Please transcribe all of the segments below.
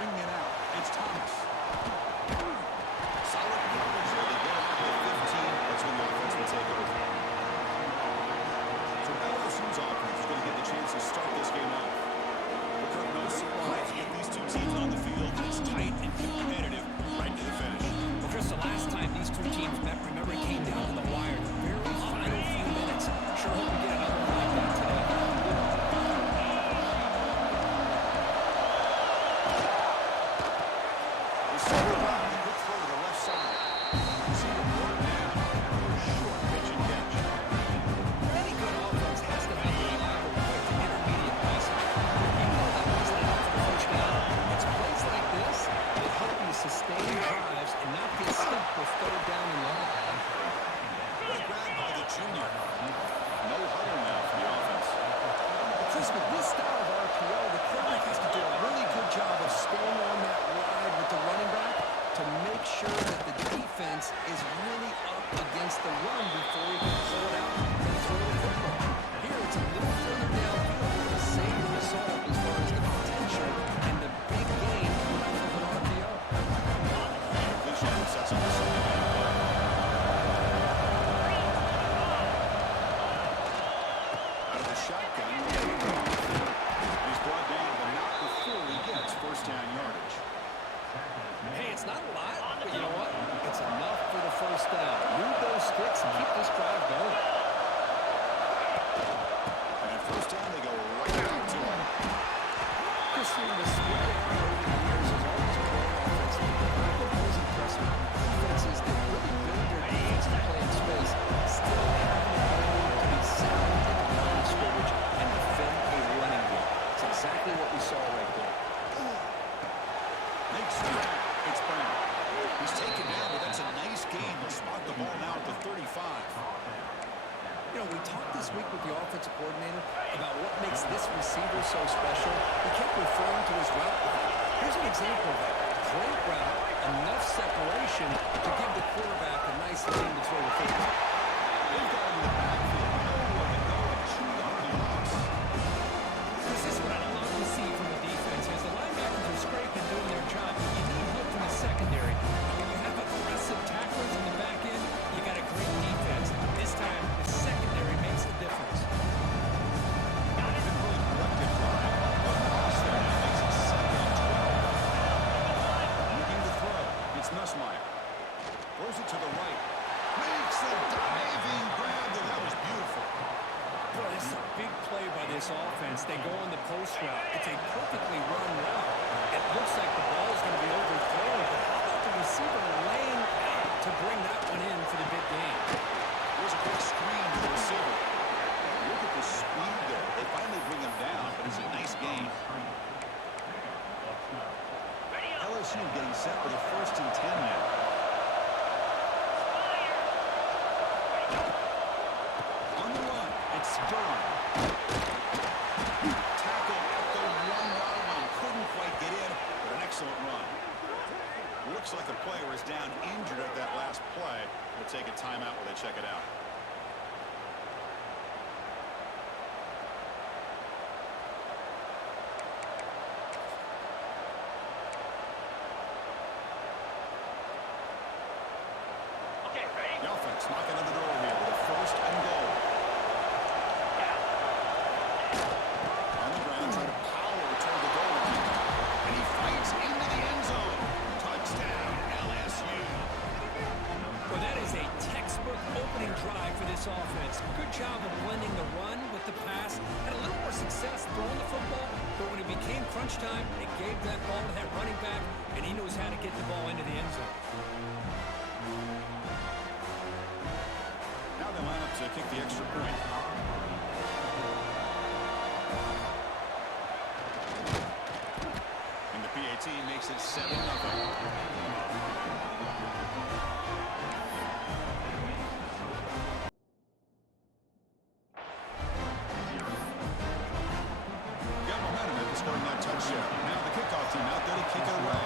Bringing it out. It's Thomas. Solid coverage there. They get him out to 15. That's when the offense will take over. So LSU's offense is going to get the chance to start this game off. No surprise, you get these two teams on the field. It's tight and competitive right to the finish. Well, Chris, the last time these two teams met, remember, it came down to the wire. The very final few minutes. Sure hope we get another one like that today. The center line, good throw to the left side. See the ball down after a short pitch and catch. Any good offense has to have a reliable, quick, intermediate passing. You know that was the help for the first down. It's plays like this that help you sustain drives and not get stuck with third down and long. Great grab by the junior. No huddle now for the offense. Chris, with this style of RPO, the quarterback has to do a really good job of staying on that ride with the running back to make sure that the defense is really up against the run before he can pull it out and throw the football. Here, it's a little further downfield with the same result as far as the potential and the big gain coming off of an RPO. Completion sets up the second down. Out of the shotgun, he's brought down, but not before he gets first down yardage. Hey, it's not a lot, but you know what? It's enough for the first down. Move those sticks and keep this drive going. And at first down, they go right back to him. Chris, the spread area over the years is always a great offense. I've been always impressed with defenses that really build their defense to play in space, still have the ability to be sound at the line of scrimmage and defend a running game. It's exactly what we saw right there. Makes the tackle. It's Brown. He's taken down, but that's a nice gain. They'll spot the ball now at the 35. You know, we talked this week with the offensive coordinator about what makes this receiver so special. He kept referring to his route. Here's an example of that. Great route, enough separation to give the quarterback a nice lane to throw the football. They've got him in the backfield. Nowhere to go. A 2-yard loss. This is what I love to see from the defense. As the linebackers are scraping, doing their job, you need help from the secondary. When you have aggressive tacklers in the back end, you got a great defense. This time, the secondary makes the difference. Been really productive drive. The loss there now makes it 7 on 12. Looking to throw. It's Nussmeier. Throws it to the right. Makes a diving grab, and that was beautiful. Boy, this is a big play by this offense. They go on the post route. It's a perfectly run route. It looks like the ball is going to be overthrown, but how about the receiver laying out to bring that one in for the big game? Here's a quick screen to the receiver. Look at the speed there. They finally bring him down, but it's a nice gain. LSU getting set for the 1st and 10 now. On the run, it's Durham. Tackle at the 1-yard line. Couldn't quite get in, but an excellent run. Looks like a player is down injured at that last play. We'll take a timeout while they check it out. Okay, ready? The offense knocking on the door here with a 1st and goal. On the ground, trying to power toward the goal line. And he fights into the end zone. Touchdown, LSU. Well, that is a textbook opening drive for this offense. Good job of blending the run with the pass. Had a little more success throwing the football, but when it became crunch time, they gave that ball to that running back, and he knows how to get the ball into the end zone. Now they line up to kick the extra point. And the PAT makes it 7-0. Got momentum after scoring that touchdown. Now the kickoff team out there to kick it away.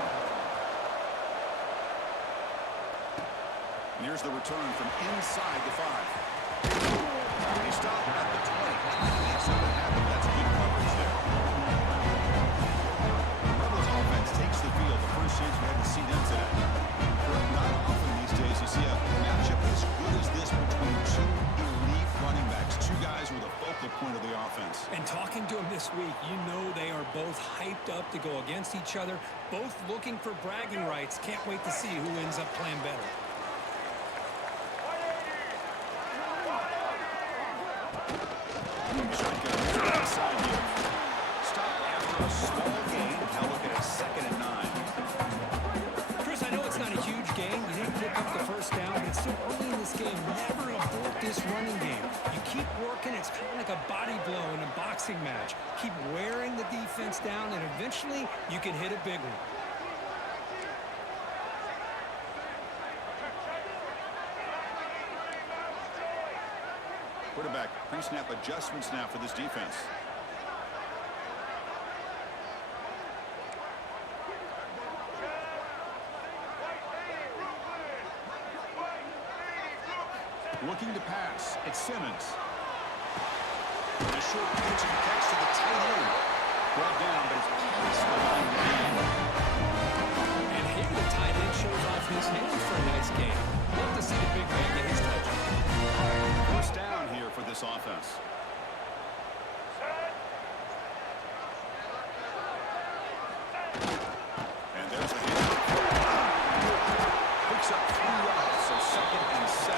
And here's the return from inside the 5. He stopped at the 20. Trying to make something happen. That's good coverage there. Rebels offense takes the both hyped up to go against each other, both looking for bragging rights. Can't wait to see who ends up playing better. Shotgun outside here. Stop after a small gain. Now look at a 2nd and 9. Chris, I know it's not a huge gain. You didn't pick up the first down, but it's still early in this game. Never abort this running game. You keep working. It's kind of like a body blow in a boxing match. Keep wearing the defense down, and eventually you can hit a big one. Quarterback, pre-snap adjustments now for this defense. Looking to pass. It's Simmons. And a short pitch and catch to the tight end. Brought down, but it's past the line to end. And here the tight end shows off his hands for a nice game. Love to see the big man get his touch. First down here for this offense. And there's the handoff. Picks up 3 yards, so 2nd and 7.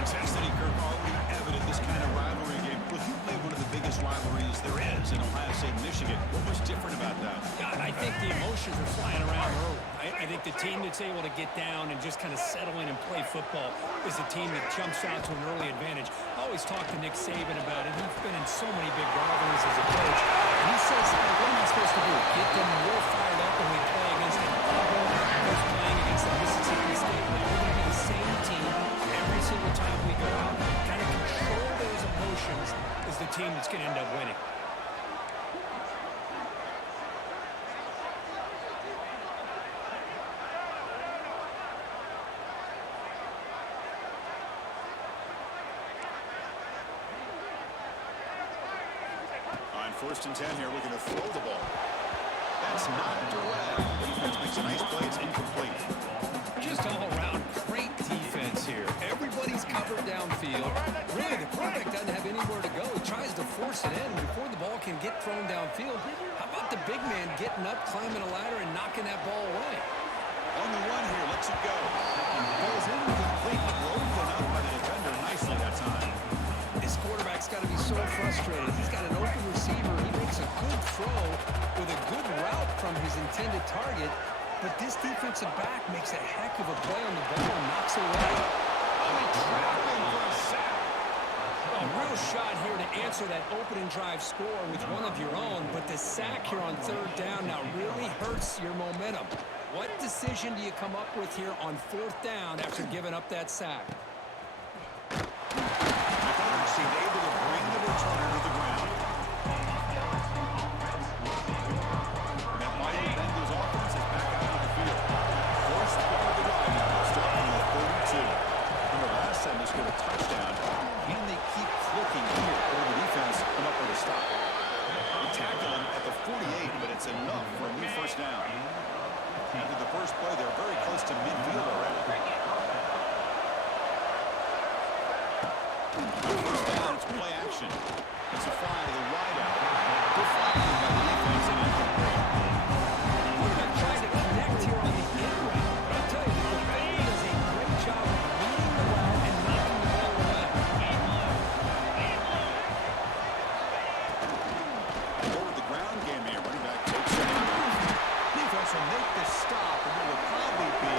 Intensity curve already evident this kind of rivalry game. Well, you played one of the biggest rivalries there is in Ohio State and Michigan. What was different about that? God, I think the emotions were flying around early. I think the team that's able to get down and just kind of settle in and play football is the team that jumps out to an early advantage. I always talk to Nick Saban about it. He's been in so many big rivalries as a coach. And he says, what am I supposed to do? Get them more fired up when we play against them. Who's playing against the Mississippi State. Now we're going to be the same team every single time we go out. Kind of control those emotions is the team that's going to end up winning. First and 10 here, looking to throw the ball. That's knocked away. Defense makes a nice play. It's incomplete. Just all around great defense here. Everybody's covered downfield. Really, the quarterback doesn't have anywhere to go. He tries to force it in before the ball can get thrown downfield. How about the big man getting up, climbing a ladder, and knocking that ball away? On the run here, lets it go. Goes incomplete, rolled up by the defender nicely that time. This quarterback's got to be so frustrated. He's got an open receiver. He makes a good throw with a good route from his intended target, but this defensive back makes a heck of a play on the ball and knocks it away. Trapping for a sack. A real shot here to answer that opening drive score with one of your own, but the sack here on 3rd down now really hurts your momentum. What decision do you come up with here on 4th down after giving up that sack? Seemed able to bring the returner to the ground. That mighty Bengals offense is back out on the field. First play of the drive now, starting at 32. Remember, last time they scored a touchdown. Can they keep clicking here, or the defense come up with a stop? They tackle him at the 48, but it's enough for a new first down. After the first play, they're very close to midfield already. First down, it's play action. It's a fly to the wideout. Deflected by the defense and incomplete. Quarterback tried to connect here on the in route, but I'll tell you, the defender does a great job of reading the route and knocking the ball away. Over the ground game here, running back takes it. Defense will make the stop, and it will probably be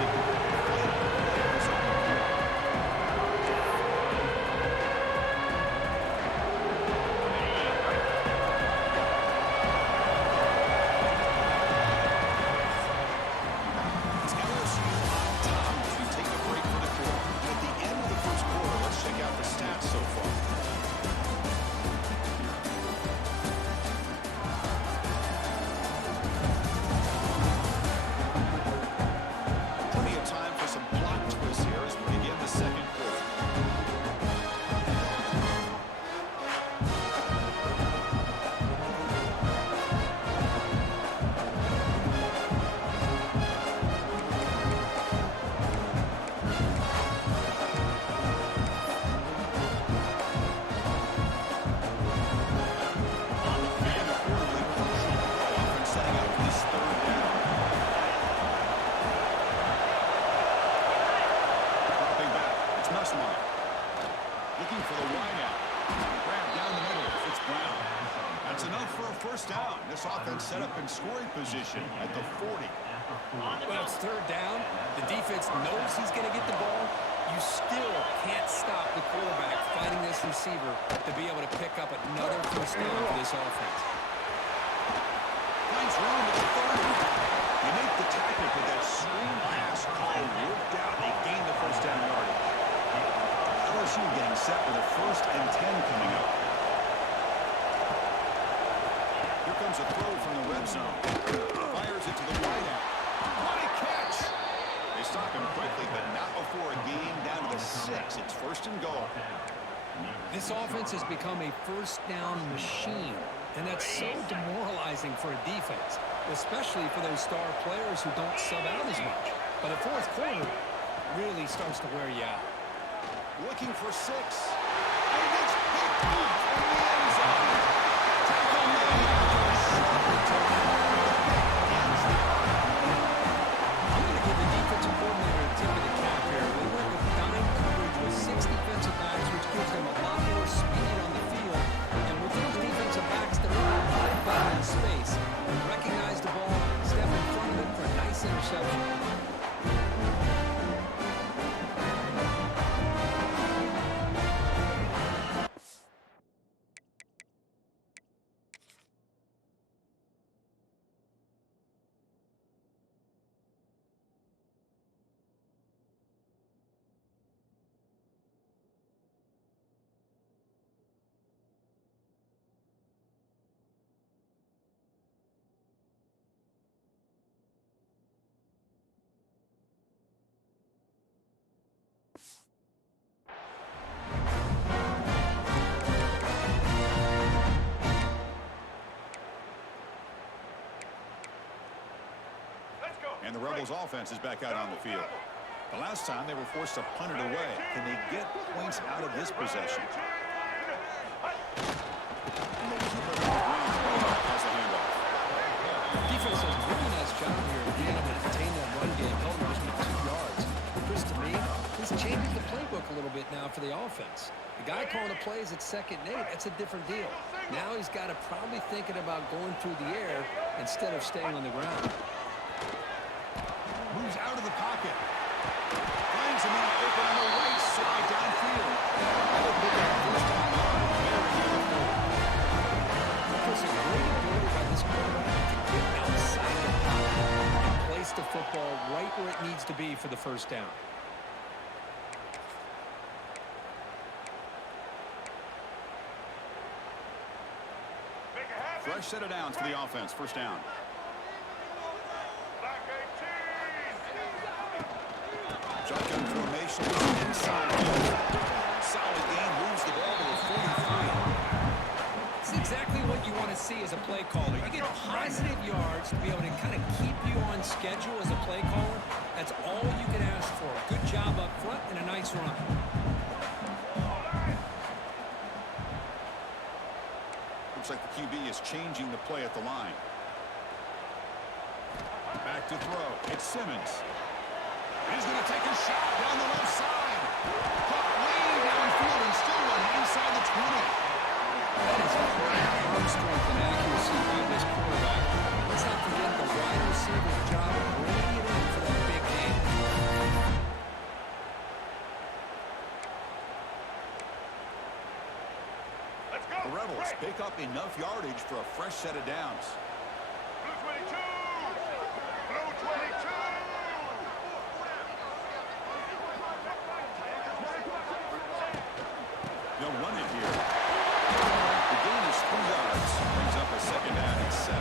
offense set up in scoring position at the 40. Well, it's third down. The defense knows he's going to get the ball. You still can't stop the quarterback fighting this receiver to be able to pick up another first down for this offense. Finds room at the 30. You make the tackle, but that screen pass call worked out. They gained the first down yardage. LSU getting set with a 1st and 10 coming up. Here comes a throw from the red zone. Fires it to the wideout. What a catch! They stop him quickly, but not before a gain down to the 6. It's 1st and goal. This offense has become a first down machine, and that's so demoralizing for a defense, especially for those star players who don't sub out as much. But the fourth quarter really starts to wear you out. Looking for 6. And it's picked off in the end zone. Tackle made after a short return. I'm going to give the defensive coordinator a tip of the cap here. They went with dime coverage with 6 defensive backs, which gives them a lot more speed on the field. And with those defensive backs, they're able to play better in space, recognize the ball, step in front of it for a nice interception. And the Rebels offense is back out on the field. The last time they were forced to punt it away. Can they get points out of this possession? Defense does a really nice job here of being able to contain that run game, held them just to 2 yards. Chris, to me, this changes the playbook a little bit now for the offense. The guy calling the plays at 2nd and 8, that's a different deal. Now he's got to probably thinking about going through the air instead of staying on the ground. Moves out of the pocket. Finds a man open on the right side downfield. That'll pick up first down yard. Very beautiful. There's a great ability by this quarterback to get outside the pocket and place the football right where it needs to be for the first down. Fresh set of downs for the offense. First down. Shotgun formation inside. Solid game, moves the ball to the 43. It's exactly what you want to see as a play caller. You get positive yards to be able to kind of keep you on schedule as a play caller. That's all you can ask for. Good job up front and a nice run. Looks like the QB is changing the play at the line. Back to throw. It's Simmons. He's going to take a shot down the left side. Caught way downfield and still running inside the 20. That is great arm strength and accuracy by this quarterback. Let's not forget the wide receiver's job of bringing it in for that big game. The Rebels pick up enough yardage for a fresh set of downs. Blue 22! Blue 22! They'll run it here. The gain is 3 yards. Brings up a 2nd down and 7.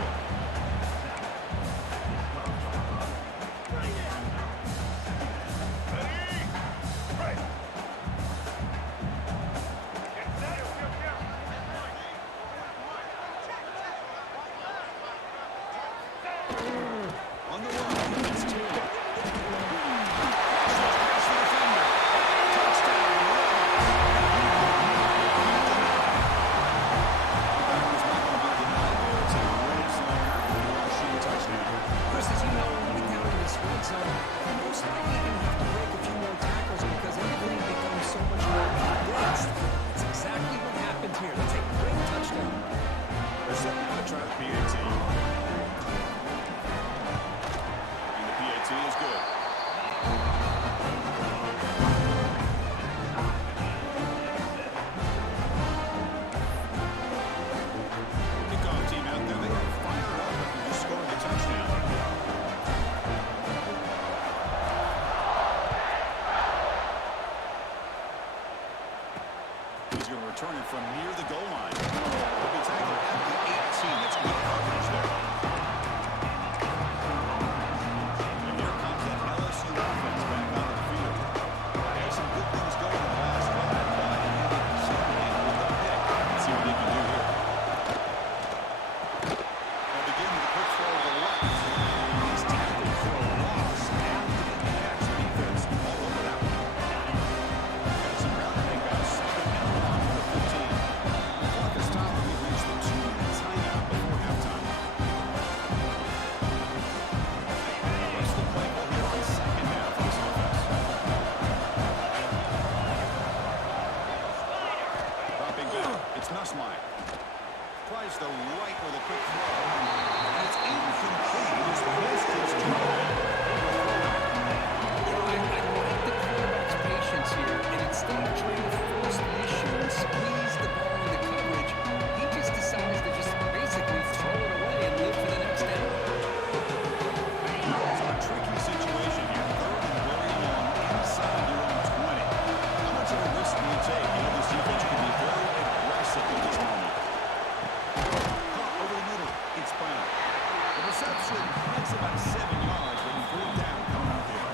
Actually, that's about 7 yards when 4th down coming up here.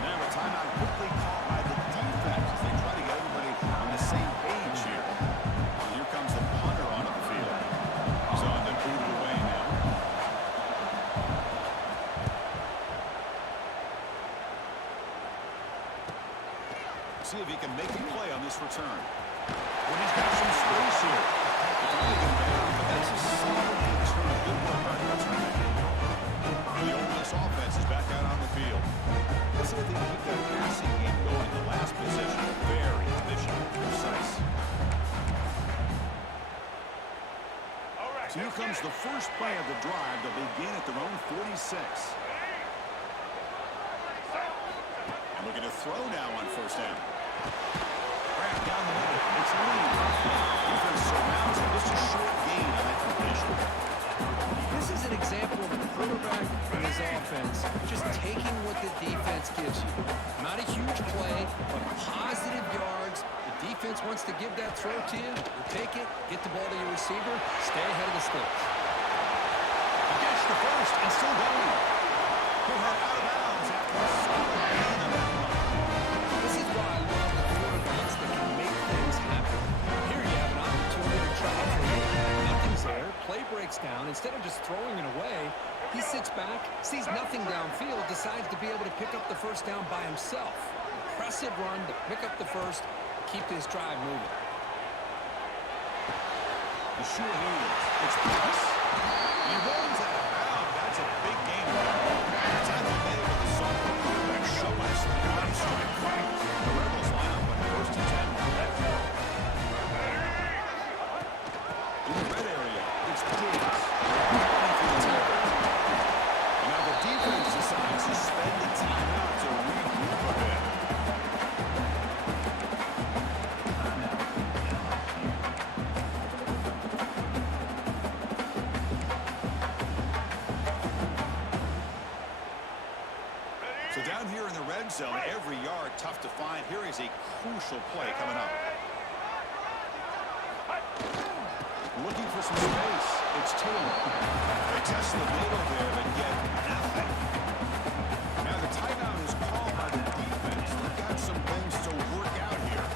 And now a timeout quickly called by the defense as they try to get everybody on the same page here. And here comes the punter onto the field. He's on to boot it away now. See if he can make a play on this return. Well, he's got some space here. If only can down, but that's a solid return. Good work by the return. And the Ole Miss offense is back out on the field. Let's see if they can keep that passing game going. The last possession, very efficient, precise. So here comes the first play of the drive. They'll begin at their own 46. And looking to throw now on 1st down. Grab down the middle. It's Lee. Defense surrounds him. Just a short gain on that completion. This is an example of a quarterback and his offense just taking what the defense gives you. Not a huge play, but positive yards. The defense wants to give that throw to you. You take it, get the ball to your receiver, stay ahead of the sticks. He gets the first and still going. He'll head out of bounds after a solid gain on that run. This is why I love the quarterbacks that can make things happen. Here you have an opportunity to try and create. Nothing's there. Play breaks down. Instead of just throwing it away, he sits back, sees nothing downfield, decides to be able to pick up the 1st down by himself. Impressive run to pick up the first, keep this drive moving. The short hands. It's pass. He runs out of bounds. That's a big gain. Tackle made with the sophomore quarterback show us the arm strength. The Rebels line up on 1st and 10. In the red area, it's Diggs. Now the defense decides to spend the timeout to regroup a bit. So down here in the red zone, every yard tough to find. Here is a crucial play coming up. Looking for some space. It's Taylor. They test the middle there, but get nothing. Now the timeout is called by the defense. They've got some things to work out here.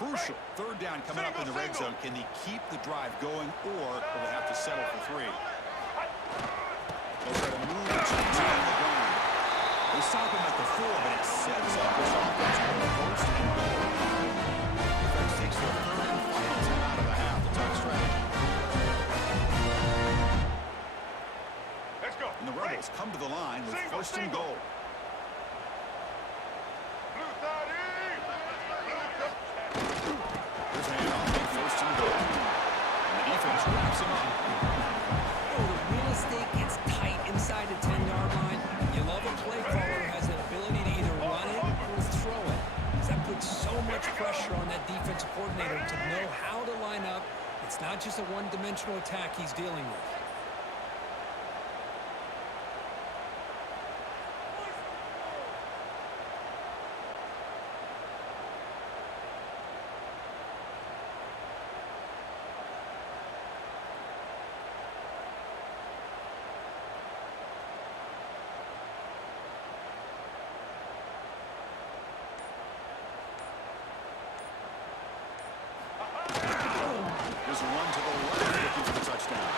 Crucial. 3rd down coming up in the red zone. Can they keep the drive going, or will they have to settle for 3? They'll try to move the chains on the ground. They stop him at the 4, but it sets up this offense for 1st and goal. Defense takes their 3rd and final 10 out of the half. The tough strategy. Let's go. And the Rebels come to the line with 1st and goal. There's a handoff at 1st and goal. And the defense wraps him up. Oh, the real estate gets tight inside the 10-yard line. You love a play caller who has the ability to either run it or throw it. Because that puts so much pressure on that defensive coordinator to know how to line up. It's not just a one-dimensional attack he's dealing with. There's a run to the left looking for the touchdown.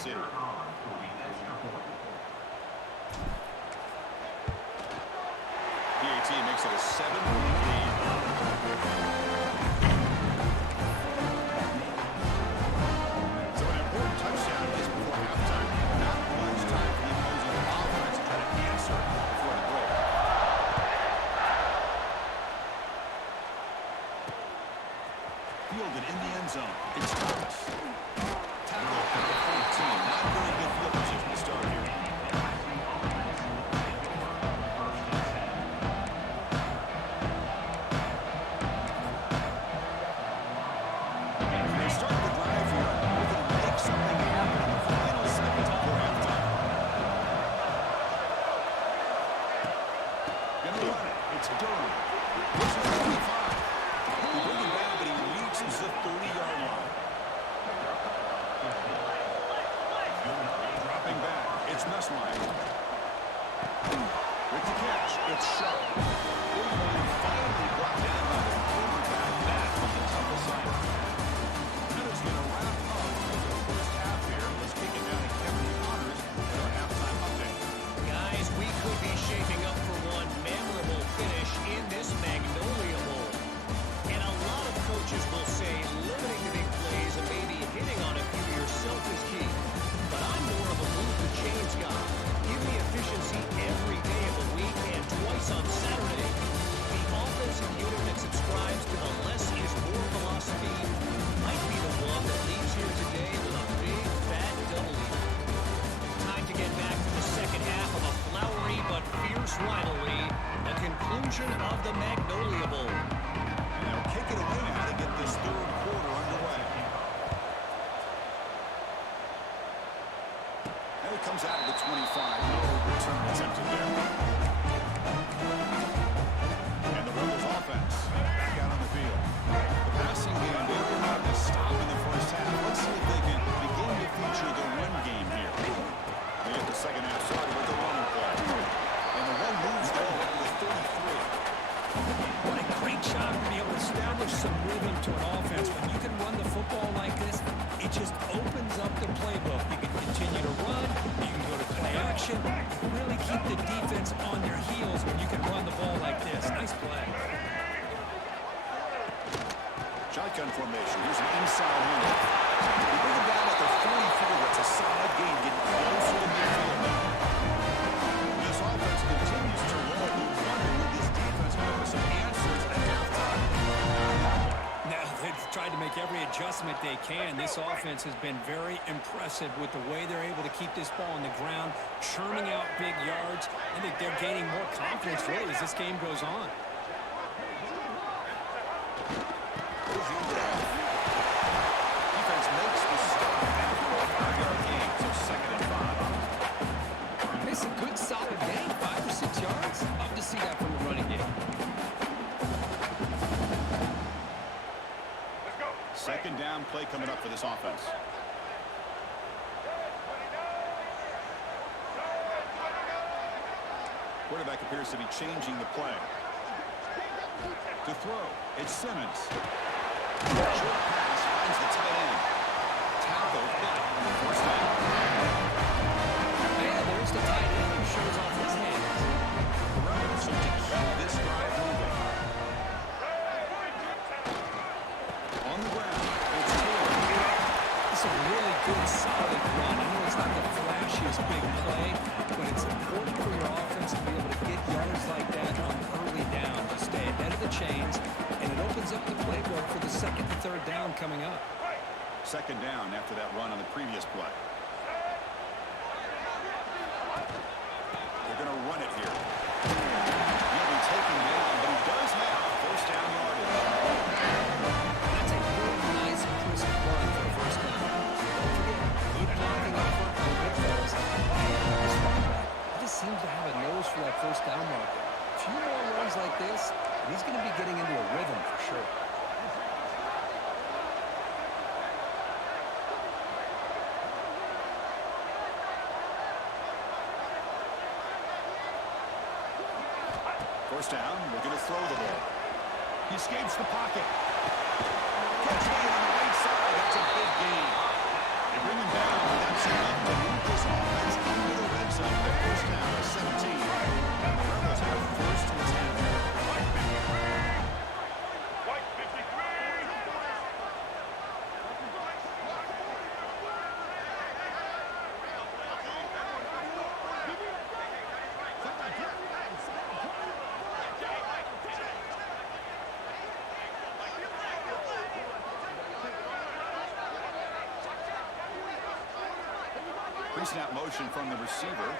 Kansas City. PAT makes it a 7-point lead. So an important touchdown just before halftime. Not much time for the opposing offense to try to answer before the break. Fielded in the end zone. It's Thomas. Tackle at the 14. Not very good field position to start here. They started the drive here, looking to make something happen in the final seconds before halftime. Gonna run it. It's Durham. Pushes the 25. He bring him down, but he reaches the 30-yard line. Dropping back. It's Nussmeier. With the catch. It's Sharp. Finally brought down by the quarterback. That was a tough assignment. That is going to wrap up the first half here. Let's kick it down to Kevin Connors for our halftime update. Guys, we could be shaping up for one memorable finish in this Magnolia Bowl. And a lot of coaches will say limiting the big plays and maybe hitting on a few yourself is key. But I'm more of a move the chains guy. Give me efficiency every day of the week and twice on Saturday. The offensive unit that subscribes to the less is more philosophy might be the one that leaves here today with a big fat W. Time to get back to the second half of a flowery but fierce rivalry, the conclusion of the Magnolia Bowl. And they'll kick it away now to get this third quarter underway. And it comes out of the 25. No return attempted there. And the Rebels offense back out on the field. The passing game very hard to stop in the first half. Let's see if they can begin to feature the run game here. They get the second half started with the running play. And the run moves the ball up to the 33. What a great job to be able to establish some rhythm to an offense. When you can run the football like this, it just opens up the playbook. You can continue to run, you can go to play action, really keep the defense on their heels when you can run the ball like this. Nice play. Shotgun formation. Here's an inside handoff. They bring him down at the 44. That's a solid gain, getting closer to midfield now. This offense continues to roll. You wonder with this defense will have some answers at halftime. Now, they've tried to make every adjustment they can. This offense has been very impressive with the way they're able to keep this ball on the ground, churning out big yards. I think they're gaining more confidence, really, as this game goes on. Defense makes the stop after a 5-yard gain, so 2nd and 5. It's a good, solid gain, 5 or 6 yards. Love to see that from the running game. Let's go. Second down play coming up for this offense. Quarterback appears to be changing the play. To throw, it's Simmons. Short pass finds the tight end. Tackle, but first down. And there's the tight end who shows off his hands. The Rebels look to keep this drive moving. On the ground, it's Taylor. It's a really good, solid run. I know it's not the flashiest big play, but it's important for your offense to be able to get yards like that on early down to stay ahead of the chains, and it opens up the playbook for the second and third down coming up. Second down after that run on the previous play. They're going to run it here. He'll be taken down, but he does have first down yardage. That's a good, nice, crisp run for a first down. Don't forget, keep blocking up front for the big fellas. And this running back, he just seems to have a nose for that first down marker. A few more runs like this, and he's going to be getting into a rhythm for sure. First down, we're going to throw the ball. He escapes the pocket. Catch made on the right side. That's a big gain. They bring him down. That's enough to move this offense into the red zone for first down at 17. And the Rebels have first and 10 here. White 53. White 53. Pre-snap motion from the receiver.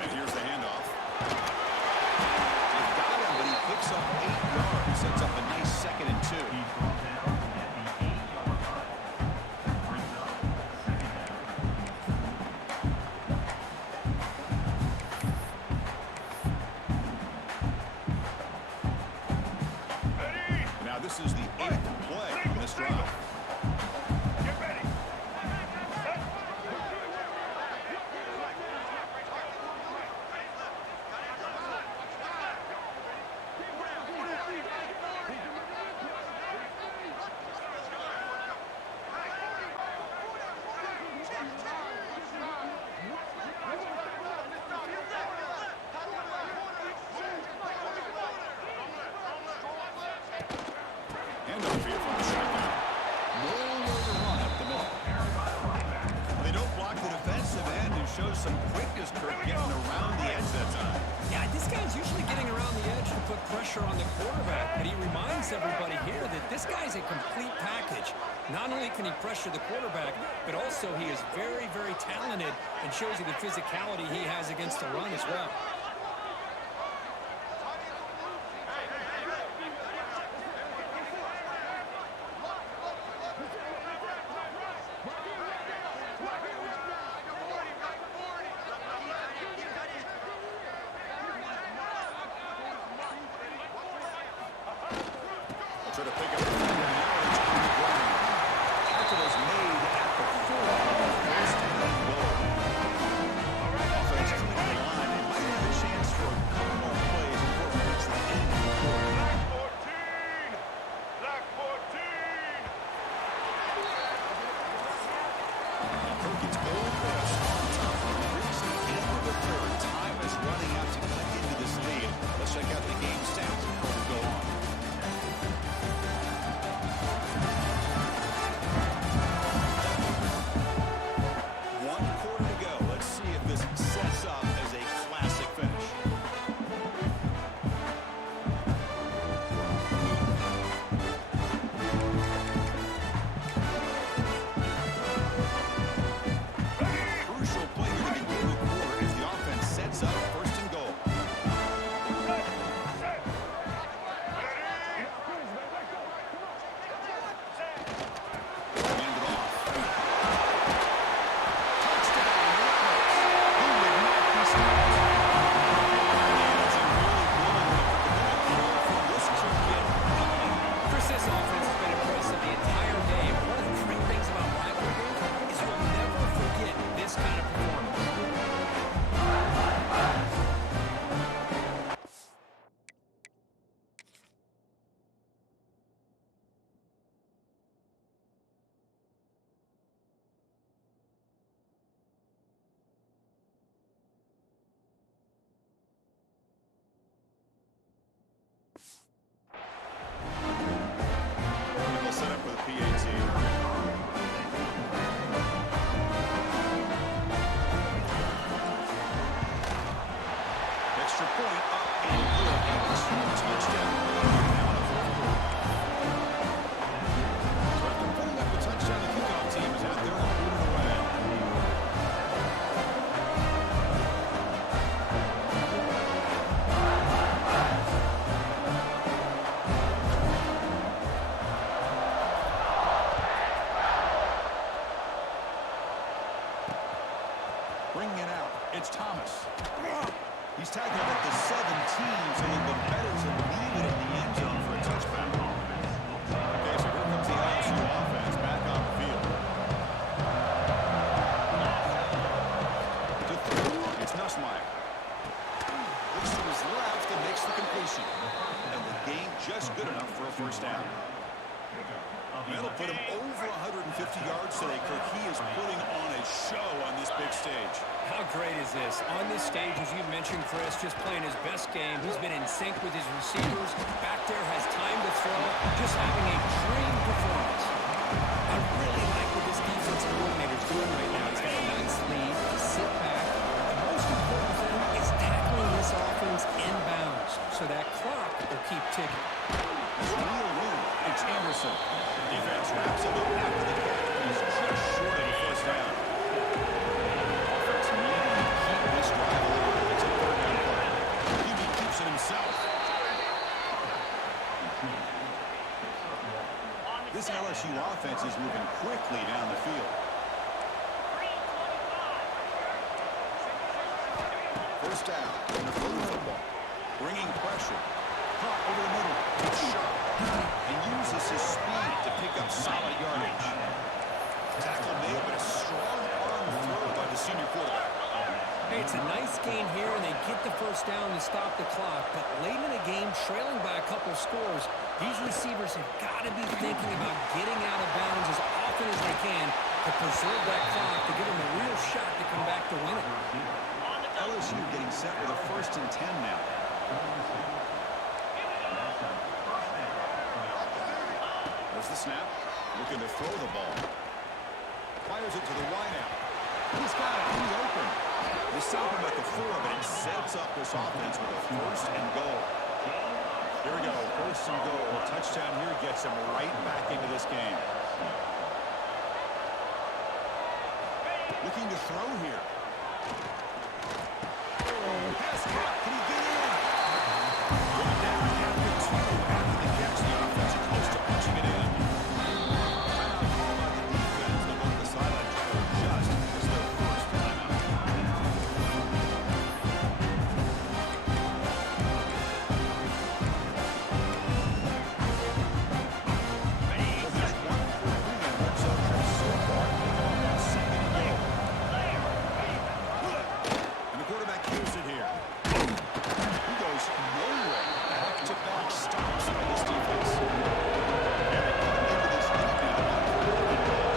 And here's the handoff. They've got him, but he picks up 8 yards. Sets up a nice 2nd and 2. Now this is the 8th play on this drive. Get ready. Handoff here from the shotgun. Nowhere to run up the middle. They don't block the defensive end who shows some quickness, Kirk, getting around the edge that time. Yeah, this guy's usually getting around the edge to put pressure on the quarterback, but he reminds everybody here that this guy's a complete package. Not only can he pressure the quarterback, but also he is very, very talented and shows you the physicality he has against the run as well. Try to pick up the yardage on the ground. Tackle is made at the 4 on first and goal. Offense coming to the line. They might have a chance for a couple more plays before we reach the end of the quarter. Black 14. Kirk gets old base on top. Reach the end of the third. Time is running out to cut into this lead. Let's check out the game stats before we go on. Sets up as a classic finish. Crucial play here to begin the quarter as the offense sets up first and goal. Hand it off. Chris, this offense has been impressive the entire game. One of the great things about rivalry games is you'll never forget this kind of performance. We'll set up for the PAT. Extra point up and good. A 2-touchdown lead now in the fourth quarter. So after putting up a touchdown, the kickoff team is out there and moving away. Bringing it out, it's Thomas. He's tackled at the 17, so the bettors have leave it in the end zone for a touchback. Okay, so here comes the LSU offense back on the field. To throw, it's Nussmeier. Looks to his left and makes the completion. And the gain just good enough for a first down. That'll put him over 150 yards today, Kirk. He is putting on a show on this big stage. How great is this? On this stage, as you mentioned, Chris, just playing his best game. He's been in sync with his receivers. Back there has time to throw. Just having a dream performance. I really like what this defensive coordinator is doing right now. He's got a nice lead to sit back. The most important thing is tackling this offense inbounds so that clock will keep ticking. It's real room. It's Anderson. Defense wraps him up after the catch, but he's just short of the first down. Offense needing to keep this drive alive. It's a third down play. QB keeps it himself. This LSU offense is moving quickly down the field. First down, going to throw the football. Bringing pressure. Caught over the middle. It's sharp. And uses his speed to pick up solid yardage. Tackle made, but a strong arm throw by the senior quarterback. Hey, it's a nice gain here, and they get the first down to stop the clock. But late in the game, trailing by a couple scores, these receivers have got to be thinking about getting out of bounds as often as they can to preserve that clock, to give them a real shot to come back to win it. LSU getting set with a 1st and 10 now. There's the snap. Looking to throw the ball. Fires it to the wideout. He's got it. He's open. They stop him at the 4, but it sets up this offense with a 1st and goal. Here we go. 1st and goal. A touchdown here gets him right back into this game. Looking to throw here. Pass caught. Can he get in? Brought down after 2. After the catch, the offense close to punching it in. Timeout call by the defense. They'll go to the sideline try to adjust. It's their first timeout. Just 1:43 in red zone trips so far. On that 2nd and goal. And the quarterback keeps it here. He goes nowhere. Back-to-back stops by this defense. And they put him into this lead now on 4th and goal.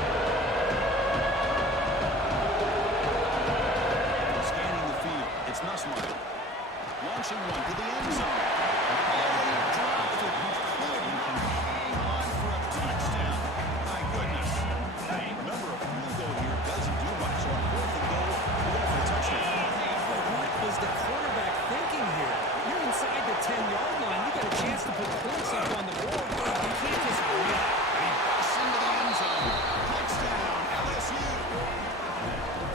Scanning the field. It's Nussmeier. Launching one to the end zone. Oh, he dropped it. He couldn't hang on for a touchdown. My goodness. Remember, a field goal here doesn't do much. So on 4th and goal, we're going for a touchdown. But what was the quarterback thinking here? You're inside the 10-yard line. You got a chance to put points up on the board. You can't just win. He busts into the end zone. Touchdown, LSU.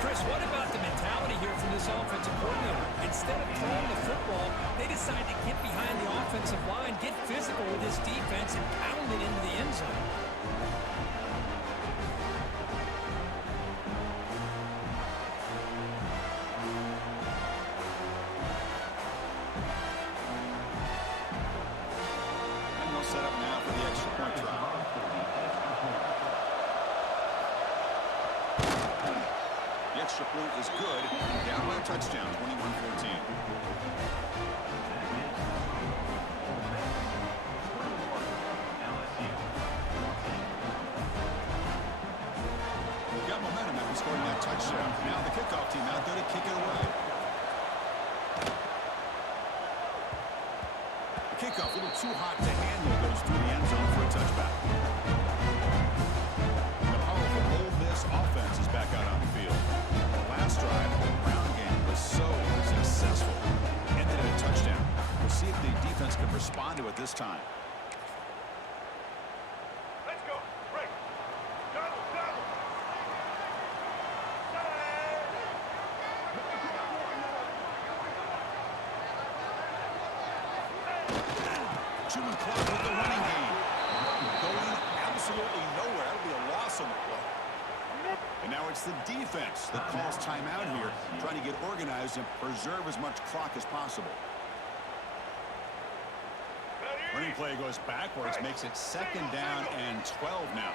Chris, what about the mentality here from this offensive coordinator? Instead of throwing the football, they decide to get behind the offensive line, get physical with this defense, and pound it into the end zone. And they'll set up now for the extra point try. The extra point is good. Down by a touchdown, 21-14. Got momentum after scoring that touchdown. Now the kickoff team out there to kick it away. The kickoff a little too hot to handle, goes through the end zone for a touchback. The powerful Ole Miss offense is back out on the field. The last drive, the ground game was so successful. Ended in a touchdown. We'll see if the defense can respond to it this time. Let's go. Break. Double, double. Chewing clock with the running game. Going absolutely nowhere. That'll be a loss on the play. And now it's the defense that calls timeout here, trying to get organized and preserve as much clock as possible. Running play goes backwards, makes it 2nd down and 12 now.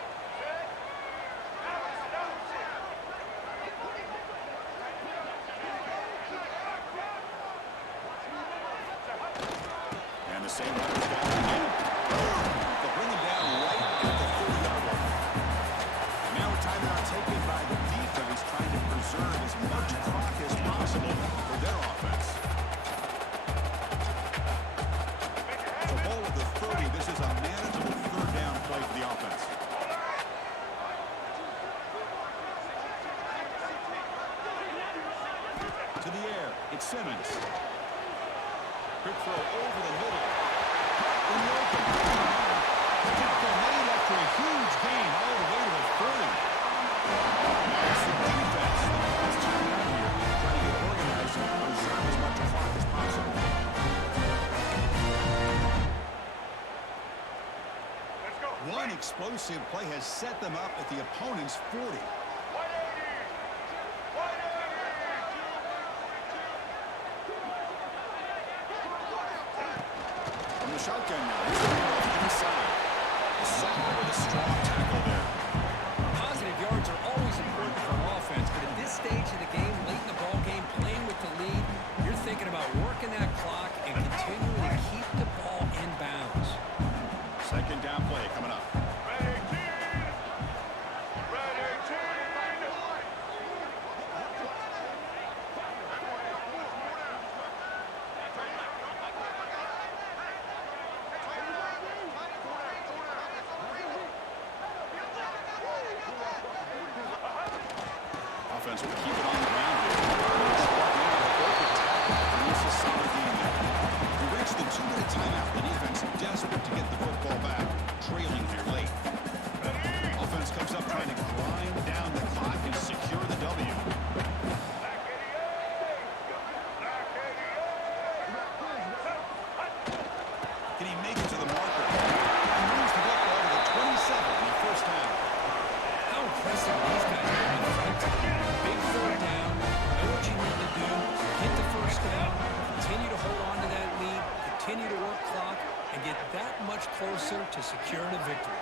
And the same runner's down again. They'll bring him down right at the possible for their offense. So ball at the 30. This is a manageable third down play for the offense. To the air. It's Simmons. Quick throw over the middle. In the open. Tackle made after a huge gain all the way to the 30. Now it's the defense that calls time out here, trying to get organized and preserve as much clock as possible. Let's go. One explosive play has set them up at the opponent's 40. 180. 180. From the shotgun now, he's going off inside. Sack with a strong tackle there. Positive yards are always important for an offense, but at this stage of the game, late in the ball game, playing with the lead, you're thinking about working that clock and continuing to keep the ball in bounds. Second down play coming up. Red 18. Red 18. Offense will keep it on the ground here. Perfect tackle. Produce a solid game there. We reached the 2-minute timeout. The defense desperate to get the football back, trailing here late. Offense comes up trying to grind down the clock and secure the W. Black 88. Black 88. Can he make it to the marker? He moves the football to the 27 in the first down. How impressive these guys are in the front. Big third down, know what you need to do, get the first down, continue to hold on to that lead, continue to work clock, and get that much closer to securing a victory.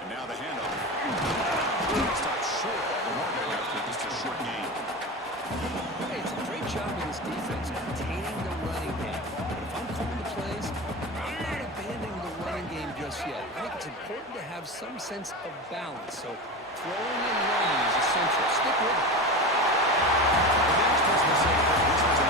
And now the handoff. Stopped short. The marker after just a short gain. Hey, it's a great job of this defense containing the running game. But if I'm calling the plays, I'm not abandoning the running game just yet. I think it's important to have some sense of balance. So throwing and running is essential. Stick with it. The next person to say that this was an